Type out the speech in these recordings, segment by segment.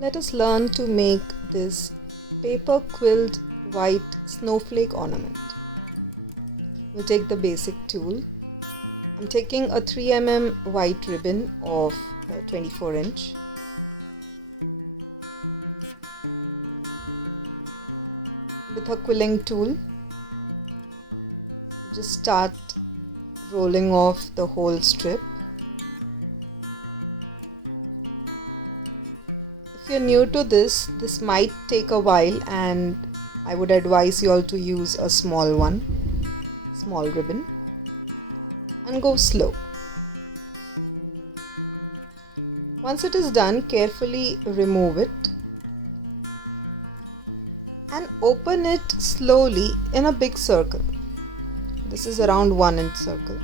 Let us learn to make this paper quilled white snowflake ornament. We'll take the basic tool. I'm taking a 3 mm white ribbon of 24 inch. With a quilling tool, just start rolling off the whole strip. If you're new to this might take a while, and I would advise you all to use a small ribbon, and go slow. Once it is done, carefully remove it and open it slowly in a big circle. This is around 1 inch circle.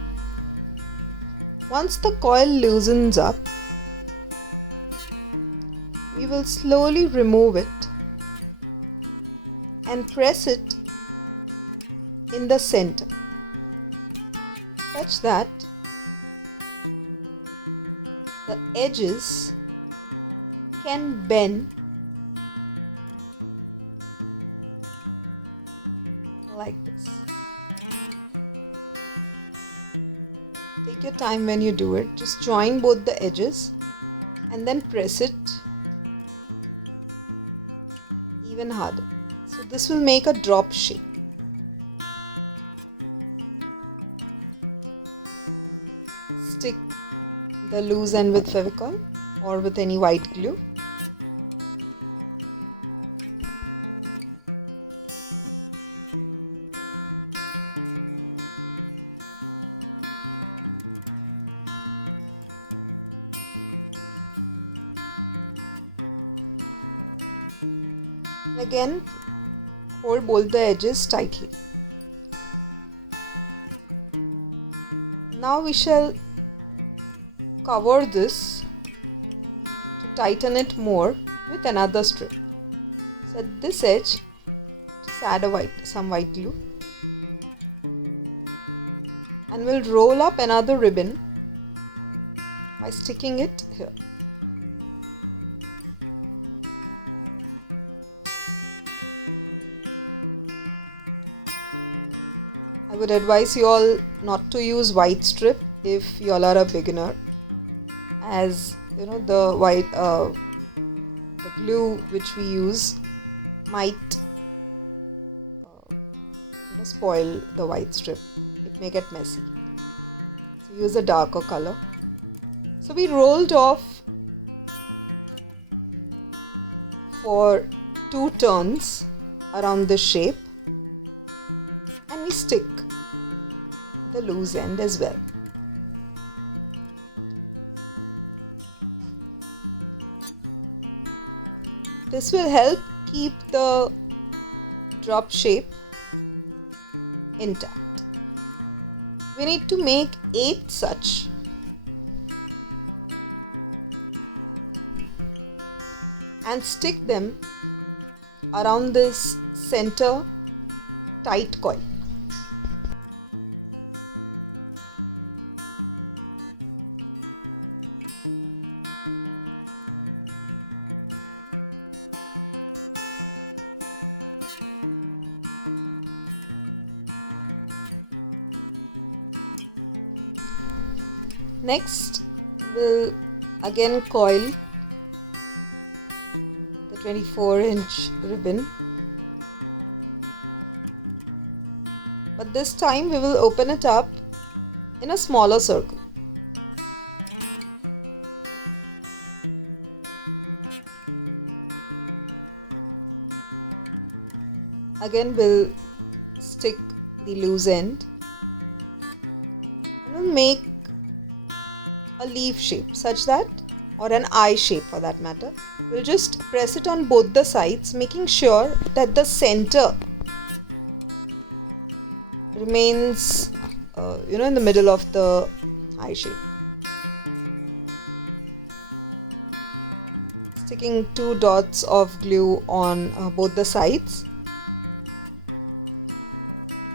Once the coil loosens up, we will slowly remove it and press it in the center such that the edges can bend like this. Take your time when you do it. Just join both the edges and then press it even harder. So this will make a drop shape. Stick the loose end with Fevicol or with any white glue. Again, hold both the edges tightly. Now we shall cover this to tighten it more with another strip. So at this edge, just add some white glue, and we'll roll up another ribbon by sticking it here. I would advise you all not to use white strip if you all are a beginner, as you know the glue which we use might spoil the white strip. It may get messy. So use a darker color. So we rolled off for 2 turns around the shape, and we stick the loose end as well. This will help keep the drop shape intact. We need to make 8 such. And stick them around this center tight coil. Next, we'll again coil the 24-inch ribbon, but this time we will open it up in a smaller circle. Again, we'll stick the loose end and we'll make a leaf shape such that, or an eye shape for that matter. We'll just press it on both the sides, making sure that the center remains in the middle of the eye shape. Sticking 2 dots of glue on both the sides.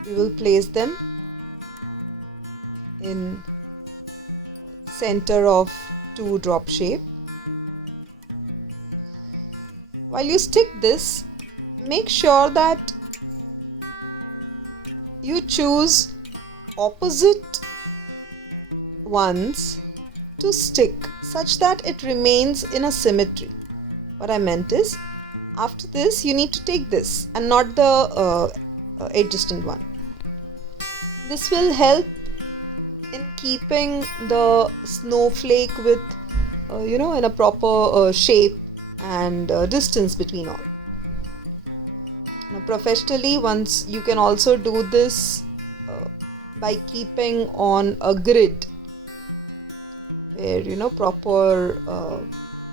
We will place them in center of 2 drop shape. While you stick this, make sure that you choose opposite ones to stick such that it remains in a symmetry. What I meant is, after this you need to take this and not the adjacent one. This will help in keeping the snowflake with in a proper shape and distance between all. Now professionally, once you can also do this by keeping on a grid where proper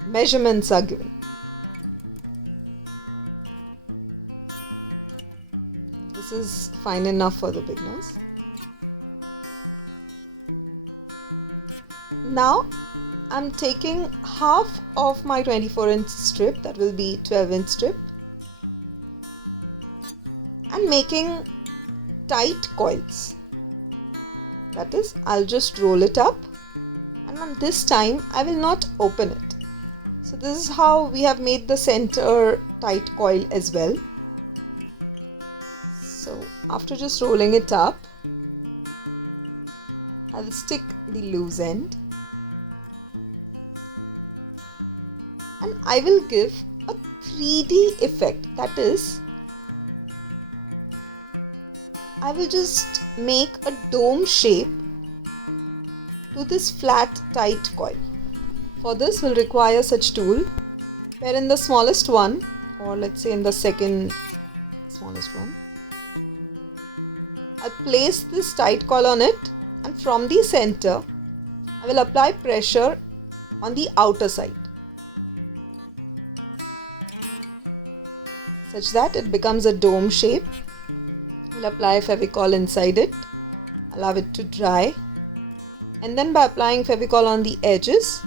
measurements are given. This is fine enough for the beginners. Now I'm taking half of my 24-inch strip, that will be 12-inch strip, and making tight coils. That is, I'll just roll it up, and on this time I will not open it. So this is how we have made the center tight coil as well. So after just rolling it up, I will stick the loose end and I will give a 3D effect. That is, I will just make a dome shape to this flat tight coil. For this we'll require such tool, where in the smallest one, or let's say in the second smallest one, I'll place this tight coil on it, and from the center I will apply pressure on the outer side such that it becomes a dome shape. We'll apply Fevicol inside it, allow it to dry, and then by applying Fevicol on the edges,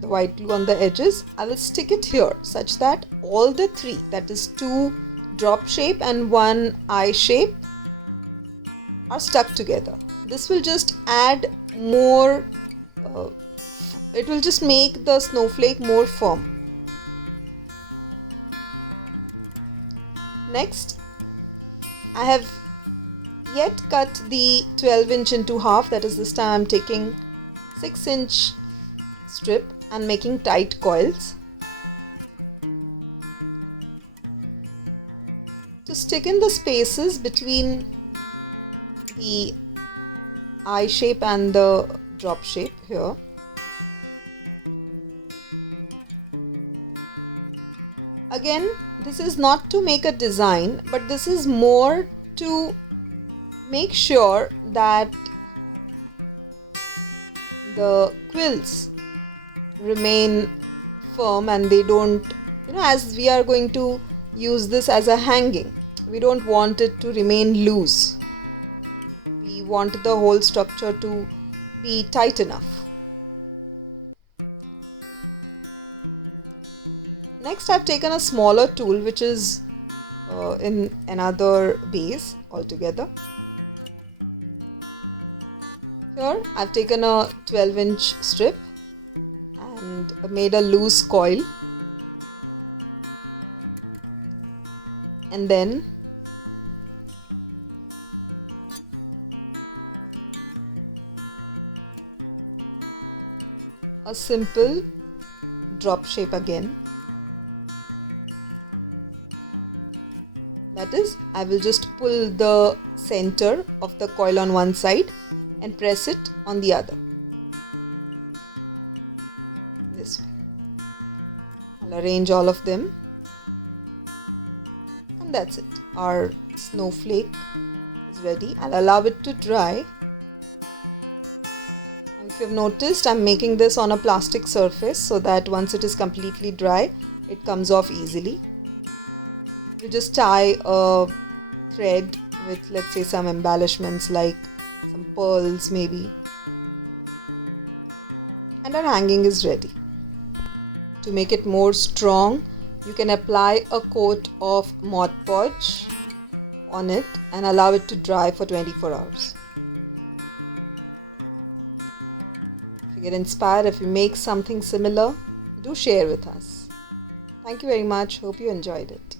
the white glue on the edges, I will stick it here such that all the three, that is 2 drop shape and 1 eye shape, are stuck together. This will just add more, it will just make the snowflake more firm. Next, I have yet cut the 12-inch into half, that is, this time I'm taking 6-inch strip and making tight coils. To stick in the spaces between the eye shape and the drop shape here, again, this is not to make a design, but this is more to make sure that the quills remain firm and they don't, as we are going to use this as a hanging, we don't want it to remain loose. We want the whole structure to be tight enough. Next, I've taken a smaller tool which is in another base altogether. Here I've taken a 12-inch strip and made a loose coil, and then a simple drop shape again. That is, I will just pull the center of the coil on one side and press it on the other. This way. I'll arrange all of them. And that's it. Our snowflake is ready. I'll allow it to dry. If you've noticed, I'm making this on a plastic surface so that once it is completely dry, it comes off easily. You just tie a thread with, let's say, some embellishments like some pearls maybe, and our hanging is ready. To make it more strong, you can apply a coat of Mod Podge on it and allow it to dry for 24 hours. If you get inspired, if you make something similar, do share with us. Thank you very much. Hope you enjoyed it.